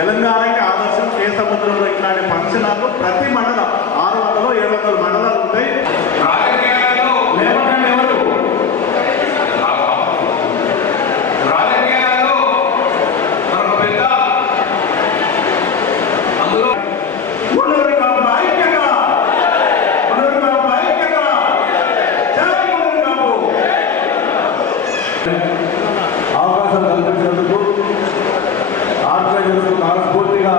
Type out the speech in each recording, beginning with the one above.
తెలంగాణకి ఆదర్శం కేసముద్రంలో ఇట్లాంటి ఫంక్షన్లు ప్రతి మండలం 600 700 మండలాలు ఉంటాయి. అవకాశం కల్పించినందుకు ఆర్గనైజర్లకు మనస్ఫూర్తిగా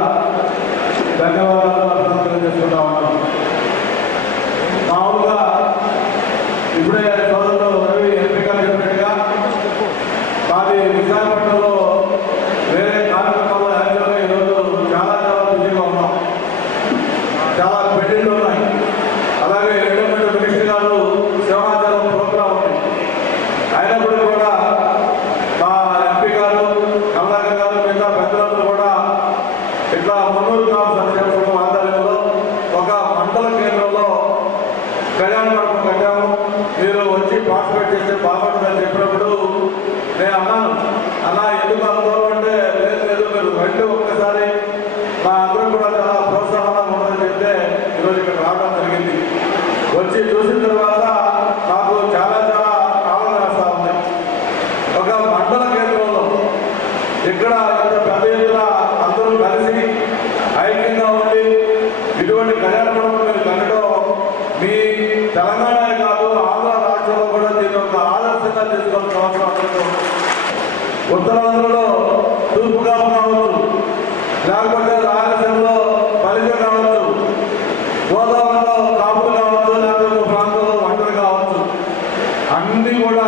ధన్యవాదాలు అభినందనలు చేసుకుంటా ఉన్నాం. మామూలుగా ఇప్పుడే సోదరులు రవి ఎంపీ గారు చెప్పినట్టుగా మాది విశాఖపట్నంలో వేరే కార్యక్రమాల్లో యాక్చువల్గా ఈరోజు చాలా బిజీగా ఉన్నాం. చాలా పెళ్లిళ్ళు ఉన్నాయి. అలాగే ఎండోమెంట్ మినిస్టర్ గారు సింహాచలం ప్రోగ్రాం ఉంది. అయినప్పటికీ కూడా మా ఎంపీ గారు కమలాకర్ గారు మిగతా పెద్దలందరూ కూడా ఇట్లా మున్నూరు గ్రామ సంక్షేమ సంఘం ఆధ్వర్యంలో ఒక మండల కేంద్రంలో కళ్యాణ మండపం కట్టాము. మీరు వచ్చి పార్టిసిపేట్ చేస్తే బాగుంటుందని చెప్పినప్పుడు నేను అన్నాను, అలా ఎందుకు అనుకోవడం అంటే లేదు మీరు రండి ఒక్కసారి, మా అందరూ కూడా చాలా ప్రోత్సాహంగా ఉంటుందని చెప్తే ఈరోజు ఇక్కడ రావడం జరిగింది. వచ్చి చూసిన తర్వాత నాకు చాలా ఆనందం వేస్తూ ఉంది. ఒక మండల కేంద్రంలో ఇక్కడ ఇంత పెద్ద ఎత్తున అందరూ కలిసి ఐక్యంగా ఉండి ఇటువంటి కళ్యాణ మండపం మీరు కట్టడం మీ తెలంగాణనే కాదు ఆంధ్ర రాష్ట్రంలో కూడా దీన్ని ఒక ఆదర్శంగా తీసుకోవాల్సిన అవసరం. ఉత్తరాంధ్రలో తూర్పుగాపు కావచ్చు, లేకపోతే రాయలసీమలో బలిజ కావచ్చు, గోదావరిలో కాపులు కావచ్చు, లేకపోతే ప్రాంతంలో ఒంటరి కావచ్చు, అన్ని కూడా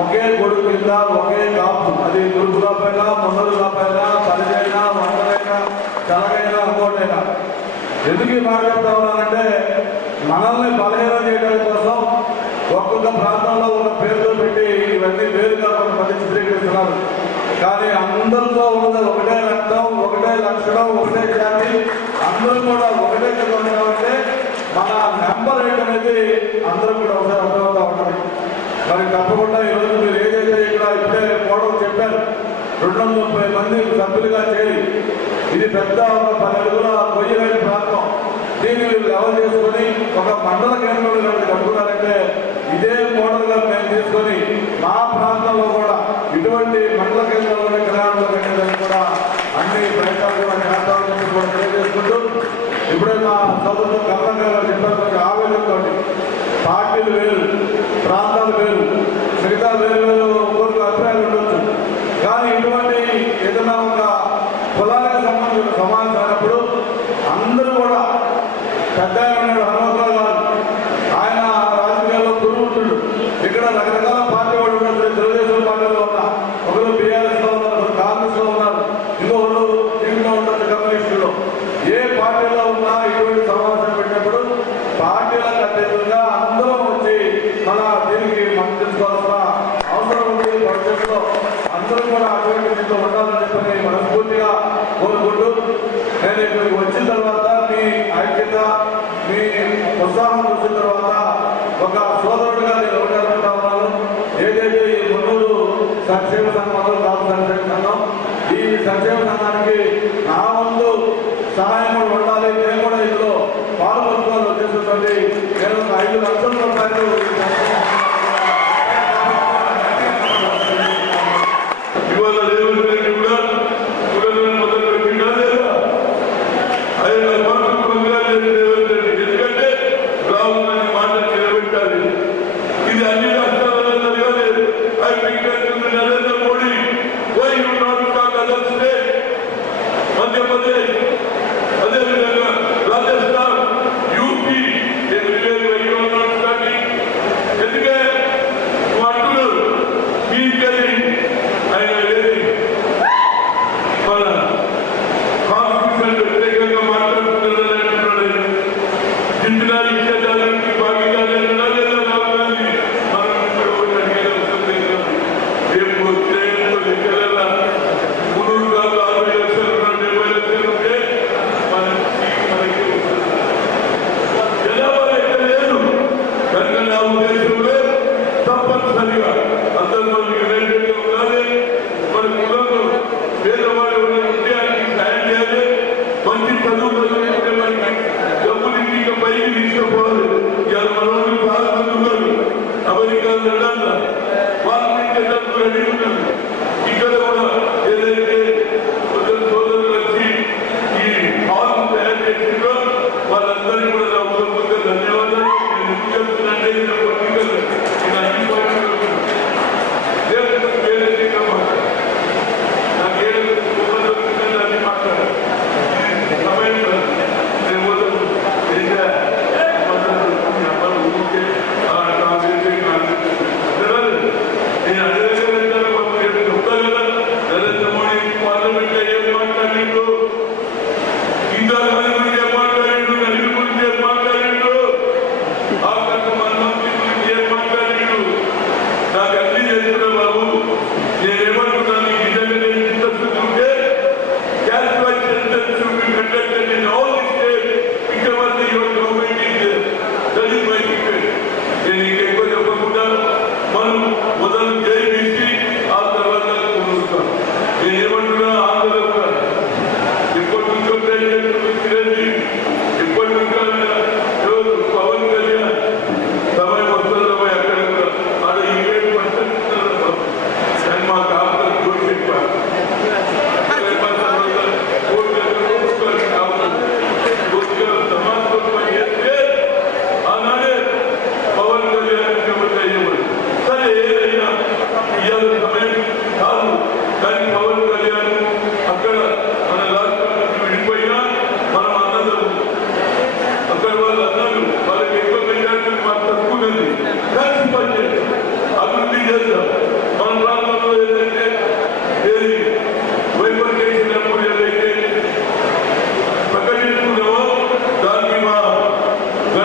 ఒకే గొడుగు కింద ఒకే కాపు. అది తూర్పు కాపైనా, మున్నూరు కాపైనా, బలిజైనా, ఒంటరైనా, తెలగైనా, ఇంకోటైనా. ఎందుకు ఈ మాట చెప్తా ఉన్నానంటే మనల్ని బలహీనం చేయడం కోసం ఒక్కొక్క ప్రాంతంలో ఉన్న పేరుతో పెట్టి ఇవన్నీ వేరుగా కొంతమంది చిత్రీకరిస్తున్నారు. కానీ అందరితో ఉన్నది ఒకటే రక్తం, ఒకటే లక్షణం, ఒకటే జాతి, అందరూ కూడా ఒకటే అంటే మన నెంబర్ ఏంటనేది అందరూ కూడా ఒకసారి అర్థమవుతూ ఉంటుంది. మరి తప్పకుండా ఈరోజు మీరు ఏదైతే ఇక్కడ ఇప్పుడే కోడలు చెప్పారు 230 మంది సభ్యులుగా చేరి ఇది పెద్ద ఒక 10 అడుగుల కొయ్యలేని ప్రాంతం, దీన్ని మీరు లెవెల్ చేసుకొని ఒక మండల కేంద్రంలో కట్టుకున్నారంటే ఇదే మోడల్గా మేము తీసుకొని మా ప్రాంతంలో కూడా ఇటువంటి మండల కేంద్రంలోనే కళ్యాణంలో కట్టేదని కూడా అన్ని ప్రయత్నాలు కూడా చేస్తామని కూడా తెలియజేసుకుంటూ ఇప్పుడే మా సోదరులు కమలాకర్ చెప్పారు, కొంచెం ఆవేదనతో పార్టీలు వేరు, ప్రాంతాలు వేరు, మిగతా వేరు ఊరికి అభిప్రాయాలు ఉండొచ్చు. కానీ ఇటువంటి ఏదైనా ఒక కులానికి సంబంధించిన సమాజం అయినప్పుడు అందరూ కూడా పెద్ద హనుమంతరావు గారు, ఆయన రాజకీయాల్లో గురువుంటుడు. ఇక్కడ రకరకాల పార్టీ వాళ్ళు ఉన్నారు. తెలుగుదేశం పార్టీలో ఉన్నా, ఒకరు బీఆర్ఎస్లో ఉన్నారు, ఒకరు కాంగ్రెస్లో ఉన్నారు, ఇంకొకరు టీంలో ఉన్నారు కమ్యూనిస్టులో. ఏ పార్టీలో ఉన్నా ఇటువంటి సమావేశం పెట్టినప్పుడు పార్టీలకు అతీతంగా అందరూ వచ్చి మన దీనికి మనం తెలుసుకోవాల్సిన అవసరం ఉంది. భవిష్యత్తులో అందరూ కూడా అటువంటి దీంట్లో ఉండాలని చెప్పని మనస్ఫూర్తిగా కోరుకుంటూ నేను ఇక్కడికి వచ్చిన తర్వాత మీ ఐక్యత, మీ ఉత్సాహం చూసిన తర్వాత ఒక సోదరుడిగా నేను ఒకటి అనుకుంటా ఉన్నాను. ఏదైతే ఈ మున్నూరు సంక్షేమ సంఘంలో కాపు సంక్షేమ సంఘం, ఈ సంక్షేమ సంఘానికి నా వంతు సహాయం కూడా ఉండాలి, నేను కూడా ఇందులో పాల్గొనుకోవాలని వచ్చేస్తుంది. నేను ఒక 5 లక్షల రూపాయలు ఇవాళ రేవంత్ రెడ్డి కూడా మొదలు పెట్టిందా లేదా? ఆయన రేవంత్ రెడ్డి ఎందుకంటే రాహుల్ గాంధీ మాట నిలబెట్టాలి. ఇది అన్ని రాష్ట్రాలలో జరగాలి. Narendra Modi why you not talk other state, Madhya Pradesh, అదేవిధంగా రాజస్థాన్, యూపీ, ఎందుకంటే అంటున్నారు మీకని ఆయన ఏది మన కాన్స్టిట్యూషన్ వ్యతిరేకంగా మాట్లాడుతున్నారని అంటున్నాడు. జిందనాలు ఇచ్చేదానికి భాగీదారు లేదా రాహుల్ గాంధీ మనం రేపు ట్రైన్లో ఎక్కడైనా 3 కాదు 60 లక్షలు 70 లక్షలు ఉంటే మనకి జనాభా ఎక్కడ లేదు. కనుక నా ఉద్దేశంలో తప్పనిసరిగా